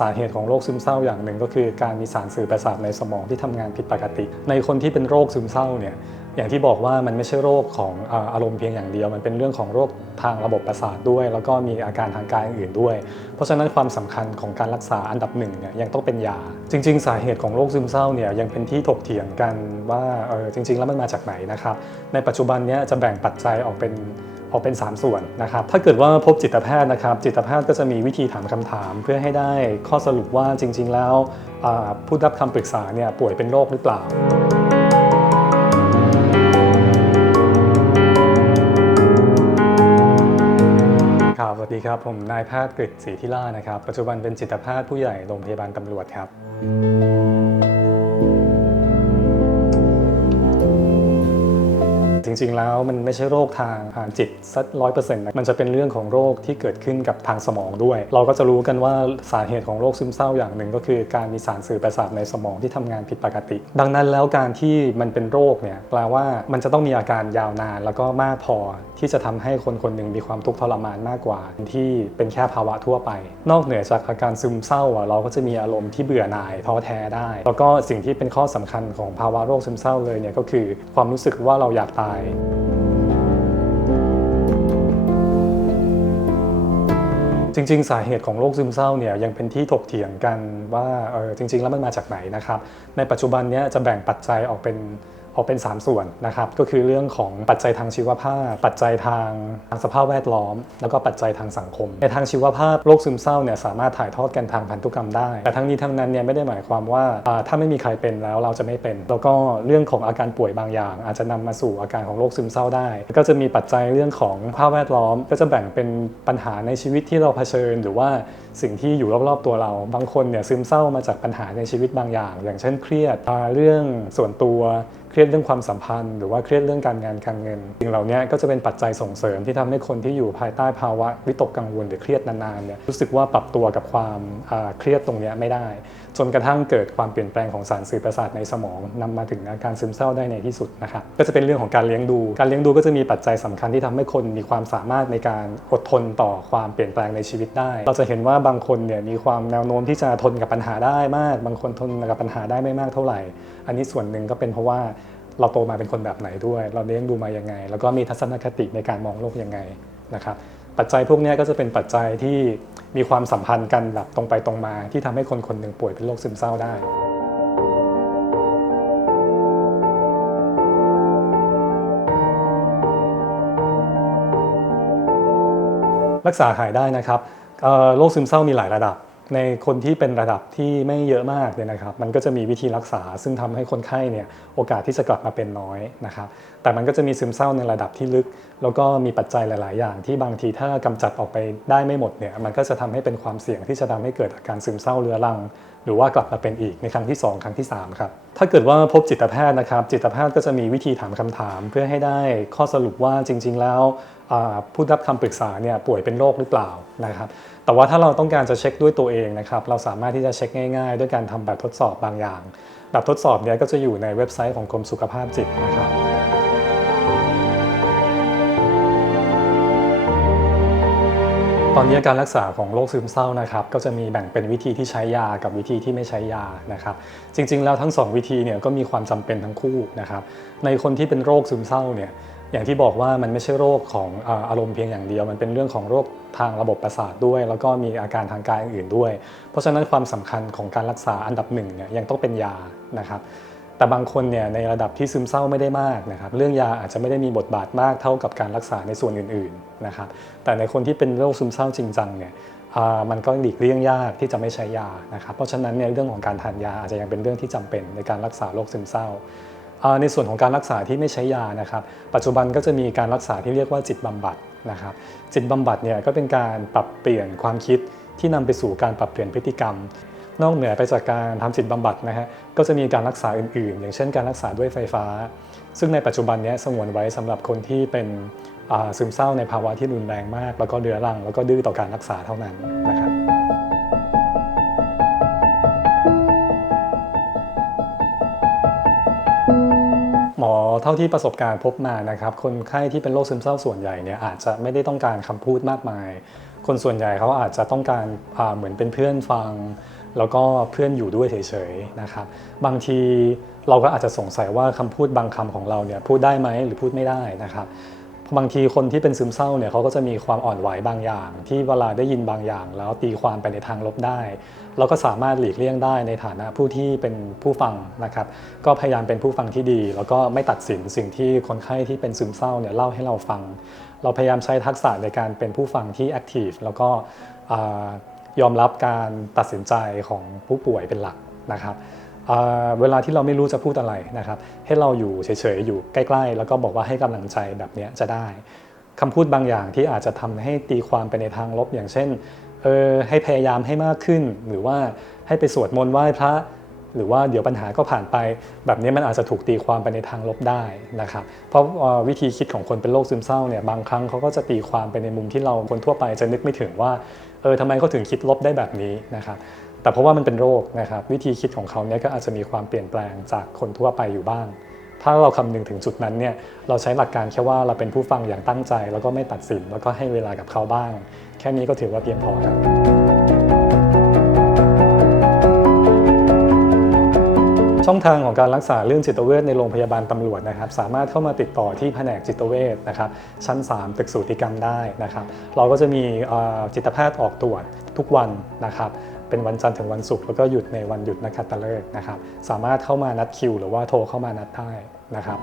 สาเหตุของโรคซึมเศร้าอย่างหนึ่งก็คือการมีสารสื่อประสาทในสมองที่ทำงานผิดปกติ ในคนที่เป็นโรคซึมเศร้าเนี่ยอย่างที่บอกว่ามันไม่ใช่โรคของอารมณ์เพียงอย่างเดียว มันเป็นเรื่องของโรคทางระบบประสาทด้วย แล้วก็มีอาการทางกายอื่นด้วย เพราะฉะนั้นความสำคัญของการรักษาอันดับหนึ่งเนี่ยยังต้องเป็นยา จริง ๆ สาเหตุของโรคซึมเศร้าเนี่ยยังเป็นที่ถกเถียงกันว่าเออจริง ๆ แล้วมันมาจากไหนนะครับในปัจจุบันเนี้จะแบ่งปัจจัยออกเป็น ออกเป็น 3 ส่วนนะครับ ถ้าเกิดว่าพบจิตแพทย์นะครับ จิตแพทย์ก็จะมีวิธีถามคำถาม เพื่อให้ได้ข้อสรุปว่าจริง ๆ แล้วผู้รับคำปรึกษาเนี่ยป่วยเป็นโรคหรือเปล่าครับสวัสดีครับ ผมนายแพทย์กฤษศรีทิล่านะครับ ปัจจุบันเป็นจิตแพทย์ผู้ใหญ่โรงพยาบาลตำรวจครับ ริง ๆ แล้วมันไม่ใช่โรคทางทางจิตสักร้อยเปอร์เซ็นต์มันจะเป็นเรื่องของโรคที่เกิดขึ้นกับทางสมองด้วย เราก็จะรู้กันว่าสาเหตุของโรคซึมเศร้าอย่างหนึ่งก็คือการมีสารสื่อประสาทในสมองที่ทำงานผิดปกติ ดังนั้นแล้วการที่มันเป็นโรคเนี่ยแปลว่ามันจะต้องมีอาการยาวนาน แล้วก็มากพอที่จะทำให้คนคนหนึ่งมีความทุกข์ทรมานมากกว่า ที่เป็นแค่ภาวะทั่วไป นอกเหนือจากอาการซึมเศร้าอะเราก็จะมีอารมณ์ที่เบื่อหน่ายท้อแท้ได้ แล้วก็สิ่งที่เป็นข้อสำคัญของภาวะโรคซึมเศร้าเลยเนี่ยก็คือความรู้สึกว่าเราอยากตายจริงๆ สาเหตุของโรคซึมเศร้าเนี่ยยังเป็นที่ถกเถียงกันว่าเออจริง ๆ แล้วมันมาจากไหนนะครับ ในปัจจุบันเนี้จะแบ่งปัจจัยออกเป็น ออกเป็น 3 ส่วนนะครับก็คือเรื่องของปัจจัยทางชีวภาพ ปัจจัยทางทางสภาพแวดล้อม แล้วก็ปัจจัยทางสังคม ในทางชีวภาพโรคซึมเศร้าเนี่ยสามารถถ่ายทอดกันทางพันธุกรรมได้ แต่ทั้งนี้ทั้งนั้นเนี่ยไม่ได้หมายความว่าถ้าไม่มีใครเป็นแล้วเราจะไม่เป็น แล้วก็เรื่องของอาการป่วยบางอย่าง อาจจะนำมาสู่อาการของโรคซึมเศร้าได้ ก็จะมีปัจจัยเรื่องของสภาพแวดล้อม ก็จะแบ่งเป็นปัญหาในชีวิตที่เราเผชิญ หรือว่าสิ่งที่อยู่รอบๆตัวเรา บางคนเนี่ยซึมเศร้ามาจากปัญหาในชีวิตบางอย่าง อย่างเช่นเครียดเรื่องส่วนตัว เครียดเรื่องความสัมพันธ์ หรือว่าเครียดเรื่องการงานการเงินสิ่งเหล่านี้ก็จะเป็นปัจจัยส่งเสริมที่ทำให้คนที่อยู่ภายใต้ภาวะวิตกกังวลหรือเครียดนานๆเนี่ยรู้สึกว่าปรับตัวกับความอ่าเครียดตรงนี้ไม่ได้ จนกระทั่งเกิดความเปลี่ยนแปลงของสารสื่อประสาทในสมองนำมาถึงอาการซึมเศร้าได้ในที่สุดนะครับก็จะเป็นเรื่องของการเลี้ยงดู การเลี้ยงดูก็จะมีปัจจัยสำคัญที่ทำให้คนมีความสามารถในการอดทนต่อความเปลี่ยนแปลงในชีวิตได้ เราจะเห็นว่าบางคนเนี่ยมีความแนวโน้มที่จะทนกับปัญหาได้มาก บางคนทนกับปัญหาได้ไม่มากเท่าไหร่ อันนี้ส่วนหนึ่งก็เป็นเพราะว่าเราโตมาเป็นคนแบบไหนด้วย เราเลี้ยงดูมายังไง แล้วก็มีทัศนคติในการมองโลกยังไงนะครับ ปัจจัยพวกนี้ก็จะเป็นปัจจัยที่มีความสัมพันธ์กันแบบตรงไปตรงมาที่ทำให้คนคนหนึ่งป่วยเป็นโรคซึมเศร้าได้ รักษาหายได้นะครับโรคซึมเศร้ามีหลายระดับ ในคนที่เป็นระดับที่ไม่เยอะมากเนี่ยนะครับ มันก็จะมีวิธีรักษา ซึ่งทำให้คนไข้เนี่ยโอกาสที่จะกลับมาเป็นน้อยนะครับ แต่มันก็จะมีซึมเศร้าในระดับที่ลึก แล้วก็มีปัจจัยหลาย ๆ อย่าง ที่บางทีถ้ากำจัดออกไปได้ไม่หมดเนี่ย มันก็จะทำให้เป็นความเสี่ยงที่จะทำให้เกิดอาการซึมเศร้าเรื้อรัง หรือว่ากลับมาเป็นอีกในครั้งที่ 2 ครั้งที่ 3 ครับ ถ้าเกิดว่าพบจิตแพทย์นะครับ จิตแพทย์ก็จะมีวิธีถามคำถาม เพื่อให้ได้ข้อสรุปว่าจริง ๆ แล้วผู้รับคำปรึกษาเนี่ยป่วยเป็นโรคหรือเปล่านะครับ แต่ว่าถ้าเราต้องการจะเช็คด้วยตัวเองนะครับ เราสามารถที่จะเช็คง่าย ๆ ด้วยการทำแบบทดสอบบางอย่าง แบบทดสอบเนี้ยก็จะอยู่ในเว็บไซต์ของกรมสุขภาพจิตนะครับ ตอนนี้การรักษาของโรคซึมเศร้านะครับก็จะมีแบ่งเป็นวิธีที่ใช้ยากับวิธีที่ไม่ใช้ยานะครับจริง ๆ แล้วทั้ง 2 วิธีเนี่ยก็มีความจำเป็นทั้งคู่นะครับในคนที่เป็นโรคซึมเศร้าเนี่ยอย่างที่บอกว่ามันไม่ใช่โรคของอาอารมณ์เพียงอย่างเดียว มันเป็นเรื่องของโรคทางระบบประสาทด้วย แล้วก็มีอาการทางกายอื่นๆด้วย เพราะฉะนั้นความสำคัญของการรักษาอันดับหนึ่งเนี่ยยังต้องเป็นยานะครับ แต่บางคนเนี่ยในระดับที่ซึมเศร้าไม่ได้มากนะครับ เรื่องยาอาจจะไม่ได้มีบทบาทมากเท่ากับการรักษาในส่วนอื่นๆนะครับ แต่ในคนที่เป็นโรคซึมเศร้าจริงจังเนี่ยมันก็หลีกเลี่ยงยากที่จะไม่ใช้ยานะครับ เพราะฉะนั้นเนี่ยเรื่องของการทานยาอาจจะยังเป็นเรื่องที่จำเป็นในการรักษาโรคซึมเศร้าอ่าในส่วนของการรักษาที่ไม่ใช้ยานะครับ ปัจจุบันก็จะมีการรักษาที่เรียกว่าจิตบำบัดนะครับ จิตบำบัดเนี่ยก็เป็นการปรับเปลี่ยนความคิดที่นำไปสู่การปรับเปลี่ยนพฤติกรรม นอกเหนือไปจากการทำจิตบำบัดนะฮะก็จะมีการรักษาอื่นๆ อย่างเช่นการรักษาด้วยไฟฟ้า ซึ่งในปัจจุบันนี้สงวนไว้สำหรับคนที่เป็นซึมเศร้าในภาวะที่รุนแรงมาก แล้วก็เรื้อรังแล้วก็ดื้อต่อการรักษาเท่านั้นนะครับหมอเท่าที่ประสบการณ์พบมานะครับ คนไข้ที่เป็นโรคซึมเศร้าส่วนใหญ่เนี่ยอาจจะไม่ได้ต้องการคำพูดมากมาย คนส่วนใหญ่เขาอาจจะต้องการเหมือนเป็นเพื่อนฟัง แล้วก็เพื่อนอยู่ด้วยเฉยๆนะครับบางทีเราก็อาจจะสงสัยว่าคำพูดบางคำของเราเนี่ยพูดได้ไหมหรือพูดไม่ได้นะครับบางทีคนที่เป็นซึมเศร้าเนี่ยเขาก็จะมีความอ่อนไหวบางอย่าง ที่เวลาได้ยินบางอย่าง แล้วตีความไปในทางลบได้ เราก็สามารถหลีกเลี่ยงได้ในฐานะผู้ที่เป็นผู้ฟังนะครับก็พยายามเป็นผู้ฟังที่ดี แล้วก็ไม่ตัดสินสิ่งที่คนไข้ที่เป็นซึมเศร้าเนี่ยเล่าให้เราฟัง เราพยายามใช้ทักษะในการเป็นผู้ฟังที่แอคทีฟแล้วก็ ยอมรับการตัดสินใจของผู้ป่วยเป็นหลักนะครับเวลาที่เราไม่รู้จะพูดอะไรนะครับ ให้เราอยู่เฉยๆอยู่ใกล้ๆ แล้วก็บอกว่าให้กำลังใจแบบนี้จะได้คำพูดบางอย่างที่อาจจะทำให้ตีความไปในทางลบอย่างเช่นเออให้พยายามให้มากขึ้น หรือว่าให้ไปสวดมนต์ไหว้พระ หรือว่าเดี๋ยวปัญหาก็ผ่านไป แบบนี้มันอาจจะถูกตีความไปในทางลบได้นะครับ เพราะวิธีคิดของคนเป็นโรคซึมเศร้าเนี่ยบางครั้งเขาก็จะตีความไปในมุมที่เราคนทั่วไปจะนึกไม่ถึงว่า เออทำไมเขาถึงคิดลบได้แบบนี้นะครับแต่เพราะว่ามันเป็นโรคนะครับวิธีคิดของเขาเนี่ยก็อาจจะมีความเปลี่ยนแปลงจากคนทั่วไปอยู่บ้าง ถ้าเราคำนึงถึงจุดนั้นเนี่ยเราใช้หลักการแค่ว่าเราเป็นผู้ฟังอย่างตั้งใจ แล้วก็ไม่ตัดสินแล้วก็ให้เวลากับเขาบ้าง แค่นี้ก็ถือว่าเพียงพอครับ ช่องทางของการรักษาเรื่องจิตเวชในโรงพยาบาลตำรวจนะครับ สามารถเข้ามาติดต่อที่แผนกจิตเวชนะครับ ชั้น 3 ตึกสูติกรรมได้นะครับ เราก็จะมีจิตแพทย์ออกตรวจทุกวันนะครับ เป็นวันจันทร์ถึงวันศุกร์แล้วก็หยุดในวันหยุดนักขัตฤกษ์นะครับ สามารถเข้ามานัดคิว หรือว่าโทรเข้ามานัดได้นะครับ